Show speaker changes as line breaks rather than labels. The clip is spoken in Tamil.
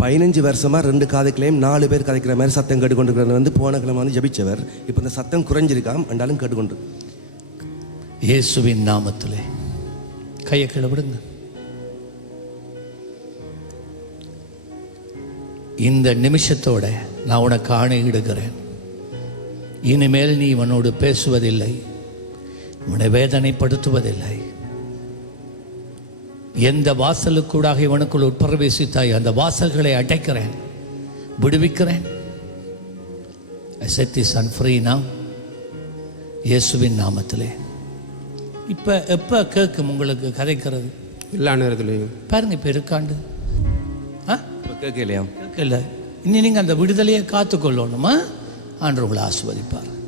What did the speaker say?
பதினஞ்சு வருஷமாக ரெண்டு காதுக்களையும் நாலு பேர் கதைக்கிற மாதிரி சத்தம் கேட்டுக்கொண்டு வந்து போன கிழமை வந்து ஜபிச்சவர். இப்போ இந்த சத்தம் குறைஞ்சிருக்காம் என்றாலும் கேட்டுக்கொண்டு.
இயேசுவின் நாமத்திலே. கையை கீழே விடுங்க. இந்த நிமிஷத்தோட நான் உனக்கு ஆணையிடுகிறேன். இனிமேல் நீ இவனோடு பேசுவதில்லை உன்னை வேதனைப்படுத்துவதில்லை. எந்த வாசலுக்கூடாக இவனுக்குள் உட்பிரவேசித்தாய் அந்த வாசல்களை அடைக்கிறேன். விடுவிக்கிறேன். This son free now. இயேசுவின் நாமத்திலே. இப்போ எப்போ கேட்கும் உங்களுக்கு கதைக்கிறது?
எல்லா நேரத்துலையும்.
பாருங்க இப்போ இருக்காண்டு. ஆ?
இப்போ கேட்கலையாம்
கேட்கல. இனி நீங்கள் அந்த விடுதலையை காத்துக்கொள்ளணுமா? ஆண்டு உங்களை ஆஸ்வதிப்பார்